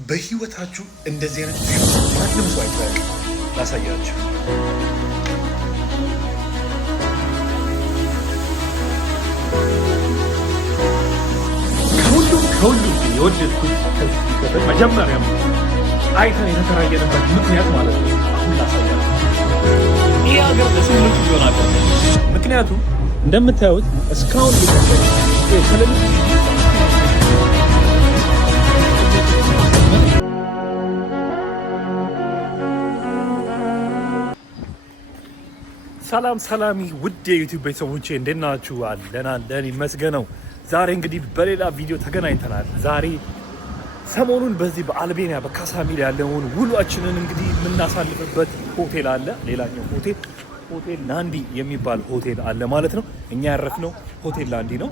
በህይወታችሁ እንደዚህ አይነት ቪው ማንም ሰው አይታያል። ላሳያችሁ። ከሁሉም የወደድኩት ከዚህ መጀመሪያም አይተን የተከራየንበት ምክንያት ማለት ነው። አሁን ላሳያችሁ። ይህ ሀገር ለስምንቱ ይሆናል። ምክንያቱም እንደምታዩት እስካሁን ሰላም ሰላሚ ውድ የዩቲዩብ ቤተሰቦቼ እንዴት ናችሁ? አለን ይመስገነው። ዛሬ እንግዲህ በሌላ ቪዲዮ ተገናኝተናል። ዛሬ ሰሞኑን በዚህ በአልቤኒያ በካሳሚል ያለውን ውሏችንን እንግዲህ የምናሳልፍበት ሆቴል አለ። ሌላኛው ሆቴል ላንዲ የሚባል ሆቴል አለ ማለት ነው። እኛ ያረፍነው ሆቴል ላንዲ ነው።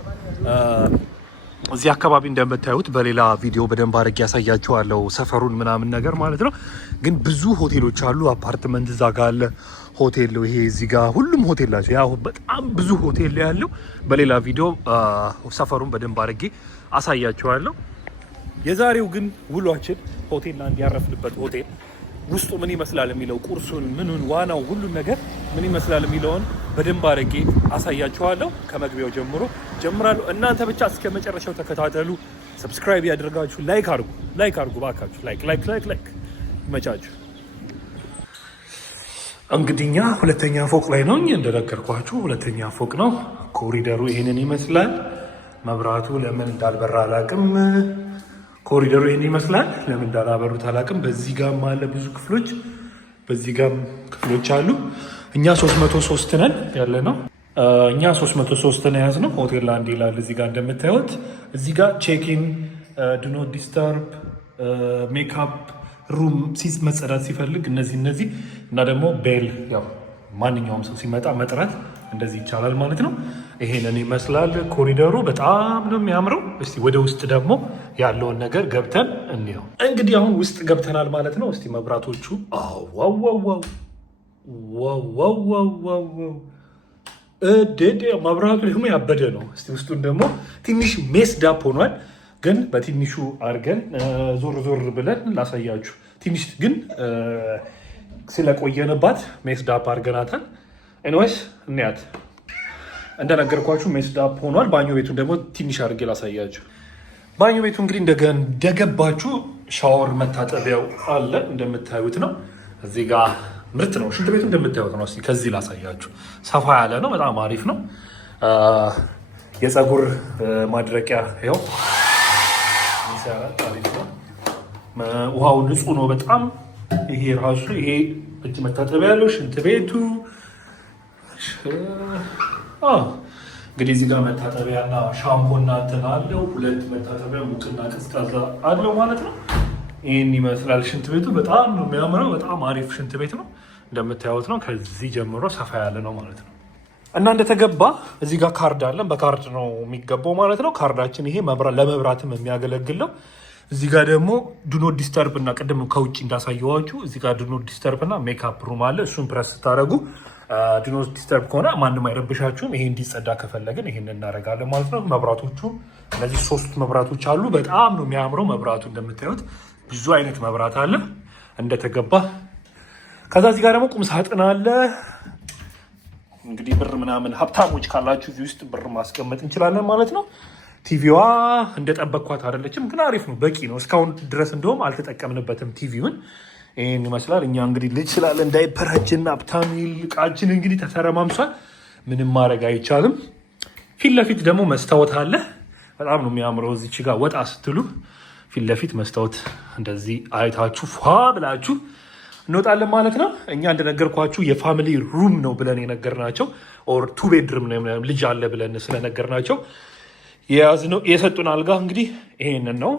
እዚህ አካባቢ እንደምታዩት በሌላ ቪዲዮ በደንብ አድርጌ ያሳያችኋለሁ ሰፈሩን ምናምን ነገር ማለት ነው። ግን ብዙ ሆቴሎች አሉ። አፓርትመንት እዛ ጋ አለ ሆቴል ይሄ እዚህ ጋር ሁሉም ሆቴል ናቸው። ያው በጣም ብዙ ሆቴል ያለው በሌላ ቪዲዮ ሰፈሩን በደንብ አድርጌ አሳያችኋለሁ። የዛሬው ግን ውሏችን ሆቴል ላንዲ ያረፍንበት ሆቴል ውስጡ ምን ይመስላል የሚለው ቁርሱን ምኑን ዋናው ሁሉም ነገር ምን ይመስላል የሚለውን በደንብ አድርጌ አሳያችኋለሁ። ከመግቢያው ጀምሮ ጀምራለሁ። እናንተ ብቻ እስከ መጨረሻው ተከታተሉ። ሰብስክራይብ ያደርጋችሁ ላይክ አድርጉ ባካችሁ። ላይክ ይመቻችሁ። እንግዲኛ ሁለተኛ ፎቅ ላይ ነው። እንደነገርኳችሁ ሁለተኛ ፎቅ ነው። ኮሪደሩ ይሄንን ይመስላል። መብራቱ ለምን እንዳልበራ አላቅም። ኮሪደሩ ይሄን ይመስላል። ለምን እንዳላበሩት አላቅም። በዚህ ጋም አለ ብዙ ክፍሎች፣ በዚህ ጋም ክፍሎች አሉ። እኛ 303 ነን ያለ ነው። እኛ 303 ነው የያዝነው። ሆቴል ላንዲ ይላል እዚህ ጋር እንደምታዩት። እዚህ ጋር ቼኪን፣ ዱ ኖት ዲስተርብ፣ ሜካፕ ሩም ሲስ መጸዳት ሲፈልግ እነዚህ እና ደግሞ ቤል፣ ያው ማንኛውም ሰው ሲመጣ መጥራት እንደዚህ ይቻላል ማለት ነው። ይሄንን ይመስላል። ኮሪደሩ በጣም ነው የሚያምረው። እስቲ ወደ ውስጥ ደግሞ ያለውን ነገር ገብተን እንየው። እንግዲህ አሁን ውስጥ ገብተናል ማለት ነው። እስቲ መብራቶቹ መብራቱ ደግሞ ያበደ ነው። እስቲ ውስጡን ደግሞ ትንሽ ሜስ ዳፕ ሆኗል። ግን በትንሹ አድርገን ዞር ብለን ላሳያችሁ። ትንሽ ግን ስለቆየንባት ሜስዳፕ አድርገናታል። ኤኒዌይስ እንያት። እንደነገርኳችሁ ሜስዳፕ ሆኗል። ባኞ ቤቱን ደግሞ ትንሽ አድርጌ ላሳያችሁ። ባኞ ቤቱ እንግዲህ እንደገባችሁ ሻወር መታጠቢያው አለ እንደምታዩት ነው። እዚህ ጋር ምርጥ ነው። ሽንት ቤቱ እንደምታዩት ነው። እስኪ ከዚህ ላሳያችሁ። ሰፋ ያለ ነው። በጣም አሪፍ ነው። የፀጉር ማድረቂያ ይኸው ውሃው ንጹህ ነው በጣም። ይሄ ራሱ ይሄ እጅ መታጠቢያ ያለው ሽንት ቤቱ እንግዲህ እዚህ ጋር መታጠቢያና ሻምፖና እንትን አለው። ሁለት መታጠቢያ ሙቅና ቀዝቃዛ አለው ማለት ነው። ይህን ይመስላል ሽንት ቤቱ። በጣም ነው የሚያምረው። በጣም አሪፍ ሽንት ቤት ነው እንደምታዩት ነው። ከዚህ ጀምሮ ሰፋ ያለ ነው ማለት ነው። እና እንደተገባ እዚህ ጋር ካርድ አለን። በካርድ ነው የሚገባው ማለት ነው። ካርዳችን ይሄ ለመብራትም የሚያገለግል ነው። እዚህ ጋር ደግሞ ዱኖት ዲስተርብ እና ቅድም ከውጭ እንዳሳየዋችሁ እዚህ ጋር ዱኖት ዲስተርብ እና ሜካፕ ሩም አለ። እሱን ፕረስ ስታደረጉ ዱኖት ዲስተርብ ከሆነ ማንም አይረብሻችሁም። ይሄ እንዲጸዳ ከፈለግን ይሄን እናደርጋለን ማለት ነው። መብራቶቹ እነዚህ 3 መብራቶች አሉ። በጣም ነው የሚያምረው መብራቱ። እንደምታዩት ብዙ አይነት መብራት አለ እንደተገባ። ከዛ እዚህ ጋር ደግሞ ቁም ሳጥን አለ። እንግዲህ ብር ምናምን ሀብታሞች ካላችሁ እዚህ ውስጥ ብር ማስቀመጥ እንችላለን ማለት ነው። ቲቪዋ እንደጠበቅኳት አይደለችም፣ ግን አሪፍ ነው፣ በቂ ነው። እስካሁን ድረስ እንደውም አልተጠቀምንበትም ቲቪውን። ይህን ይመስላል። እኛ እንግዲህ ልጅ ስላለ እንዳይበራጅና ሀብታሚል እቃችን እንግዲህ ተተረማምሷል። ምንም ማድረግ አይቻልም። ፊት ለፊት ደግሞ መስታወት አለ። በጣም ነው የሚያምረው። እዚች ጋር ወጣ ስትሉ ፊት ለፊት መስታወት እንደዚህ አይታችሁ ፏ ብላችሁ እንወጣለን ማለት ነው። እኛ እንደነገርኳችሁ የፋሚሊ ሩም ነው ብለን የነገርናቸው ኦር 2 ቤድሩም ልጅ አለ ብለን ስለነገርናቸው የያዝነው የሰጡን አልጋ እንግዲህ ይሄንን ነው።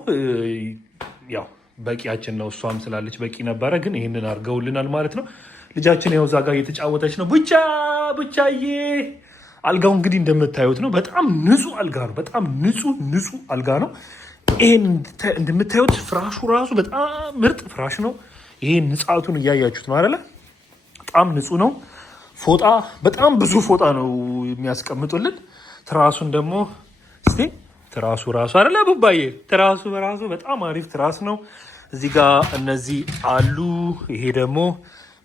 ያው በቂያችን ነው። እሷም ስላለች በቂ ነበረ፣ ግን ይሄንን አድርገውልናል ማለት ነው። ልጃችን ያው እዛ ጋር እየተጫወተች ነው። ብቻዬ አልጋው እንግዲህ እንደምታዩት ነው። በጣም ንጹህ አልጋ ነው። በጣም ንጹህ አልጋ ነው። ይሄን እንደምታዩት ፍራሹ ራሱ በጣም ምርጥ ፍራሽ ነው። ይሄ ንጻቱን እያያችሁት ነው አይደለ? በጣም ንጹህ ነው። ፎጣ በጣም ብዙ ፎጣ ነው የሚያስቀምጡልን። ትራሱን ደግሞ እስቲ ትራሱ ራሱ አይደለ ቡባዬ፣ ትራሱ በራሱ በጣም አሪፍ ትራስ ነው። እዚህ ጋር እነዚህ አሉ። ይሄ ደግሞ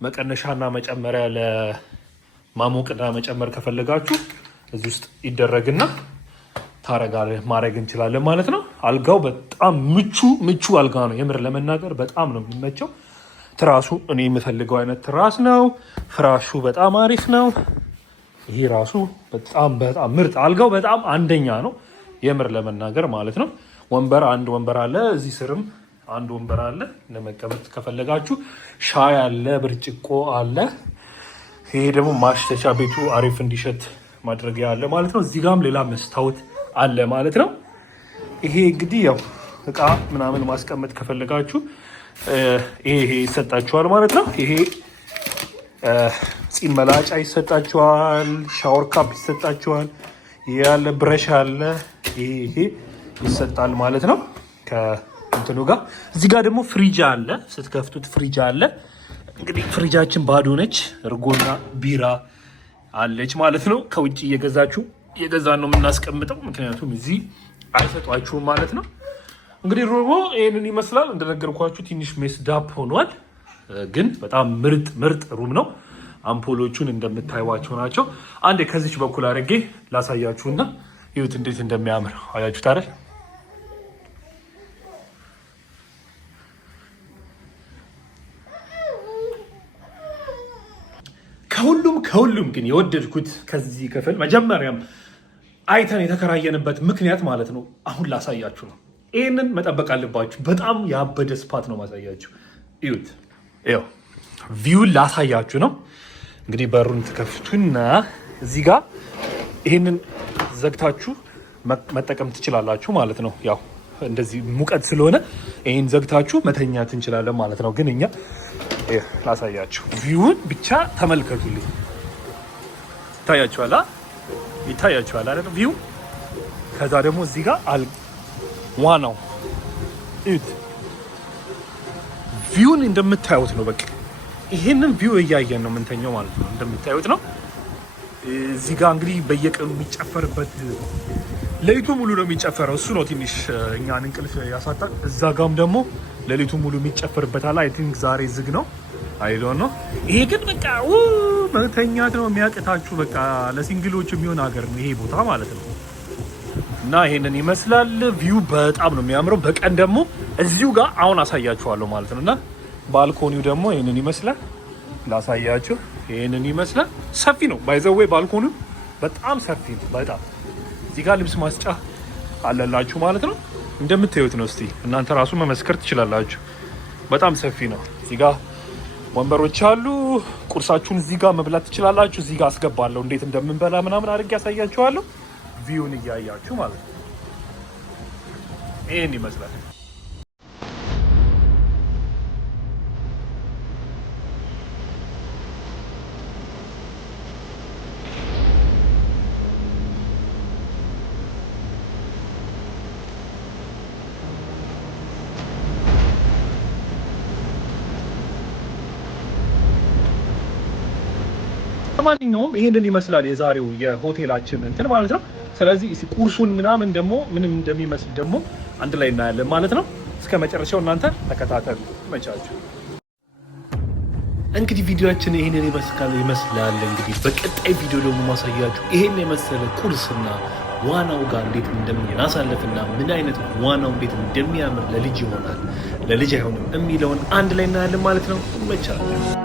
መቀነሻና መጨመሪያ ለማሞቅና መጨመር ከፈለጋችሁ እዚህ ውስጥ ይደረግና ማድረግ እንችላለን ማለት ነው። አልጋው በጣም ምቹ አልጋ ነው። የምር ለመናገር በጣም ነው የሚመቸው። ትራሱ እኔ የምፈልገው አይነት ትራስ ነው። ፍራሹ በጣም አሪፍ ነው። ይሄ ራሱ በጣም ምርጥ አልጋው በጣም አንደኛ ነው። የምር ለመናገር ማለት ነው። አንድ ወንበር አለ። እዚህ ስርም አንድ ወንበር አለ ለመቀመጥ ከፈለጋችሁ። ሻይ አለ፣ ብርጭቆ አለ። ይሄ ደግሞ ማሽተቻ ቤቱ አሪፍ እንዲሸት ማድረጊያ አለ ማለት ነው። እዚህ ጋርም ሌላ መስታወት አለ ማለት ነው። ይሄ እንግዲህ ያው እቃ ምናምን ማስቀመጥ ከፈለጋችሁ ይሄ ይሰጣችኋል ማለት ነው። ይሄ ፂም መላጫ ይሰጣችኋል። ሻወር ካፕ ይሰጣችኋል። ይሄ ያለ ብረሽ አለ። ይሄ ይሰጣል ማለት ነው ከእንትኑ ጋር። እዚህ ጋር ደግሞ ፍሪጅ አለ። ስትከፍቱት ፍሪጅ አለ። እንግዲህ ፍሪጃችን ባዶ ነች። እርጎና ቢራ አለች ማለት ነው። ከውጭ እየገዛን ነው የምናስቀምጠው፣ ምክንያቱም እዚህ አይሰጧችሁም ማለት ነው። እንግዲህ ሮቦ ይህንን ይመስላል። እንደነገርኳችሁ ትንሽ ሜስ ዳፕ ሆኗል፣ ግን በጣም ምርጥ ሩም ነው። አምፖሎቹን እንደምታዩዋቸው ናቸው። አንዴ ከዚች በኩል አድርጌ ላሳያችሁና ይሁት እንዴት እንደሚያምር አያችሁት አይደል? ከሁሉም ግን የወደድኩት ከዚህ ክፍል መጀመሪያም አይተን የተከራየንበት ምክንያት ማለት ነው። አሁን ላሳያችሁ ነው። ይህንን መጠበቅ አለባችሁ። በጣም ያበደ ስፓት ነው ማሳያችሁ። እዩት። ይኸው ቪውን ላሳያችሁ ነው። እንግዲህ በሩን ትከፍቱና እዚህ ጋር ይህንን ዘግታችሁ መጠቀም ትችላላችሁ ማለት ነው። ያው እንደዚህ ሙቀት ስለሆነ ይህን ዘግታችሁ መተኛት እንችላለን ማለት ነው። ግን እኛ ላሳያችሁ፣ ቪውን ብቻ ተመልከቱልኝ። ይታያችኋል አይደል? ቪው። ከዛ ደግሞ እዚህ ጋር ዋናው እዩት። ቪውን እንደምታዩት ነው። በቃ ይሄንን ቪው እያየን ነው የምንተኛው ማለት ነው። እንደምታዩት ነው። እዚህ ጋር እንግዲህ በየቀኑ የሚጨፈርበት ሌሊቱ ሙሉ ነው የሚጨፈረው። እሱ ነው ትንሽ እኛን እንቅልፍ ያሳጣል። እዛ ጋም ደግሞ ሌሊቱ ሙሉ የሚጨፈርበት አለ። አይ ቲንክ ዛሬ ዝግ ነው። አይዶን ነው። ይሄ ግን በቃ መተኛት ነው የሚያቅታችሁ። በቃ ለሲንግሎች የሚሆን ሀገር ነው ይሄ ቦታ ማለት ነው። እና ይሄንን ይመስላል። ቪው በጣም ነው የሚያምረው። በቀን ደግሞ እዚሁ ጋር አሁን አሳያችኋለሁ ማለት ነው። እና ባልኮኒው ደግሞ ይሄንን ይመስላል። ላሳያችሁ። ይሄንን ይመስላል። ሰፊ ነው። ባይዘዌ ባልኮኒው በጣም ሰፊ ነው። በጣም እዚህ ጋር ልብስ ማስጫ አለላችሁ ማለት ነው። እንደምታዩት ነው። እስቲ እናንተ ራሱ መመስከር ትችላላችሁ። በጣም ሰፊ ነው። እዚህ ጋር ወንበሮች አሉ። ቁርሳችሁን እዚህ ጋር መብላት ትችላላችሁ። እዚህ ጋር አስገባለሁ እንዴት እንደምንበላ ምናምን አድርጌ ያሳያችኋለሁ። ቪውን እያያችሁ ማለት ነው። ይሄን ይመስላል። ለማንኛውም ይሄንን ይመስላል የዛሬው የሆቴላችን እንትን ማለት ነው። ስለዚህ ቁርሱን ምናምን ደግሞ ምንም እንደሚመስል ደግሞ አንድ ላይ እናያለን ማለት ነው። እስከ መጨረሻው እናንተ ተከታተሉ። መቻችሁ። እንግዲህ ቪዲዮአችን ይሄንን ይመስላል። እንግዲህ በቀጣይ ቪዲዮ ደግሞ ማሳያችሁ ይሄን የመሰለ ቁርስና ዋናው ጋር እንዴት እንደምናሳልፍና ምን አይነት ዋናው እንዴት እንደሚያምር ለልጅ ይሆናል ለልጅ አይሆንም የሚለውን አንድ ላይ እናያለን ማለት ነው። መቻችሁ።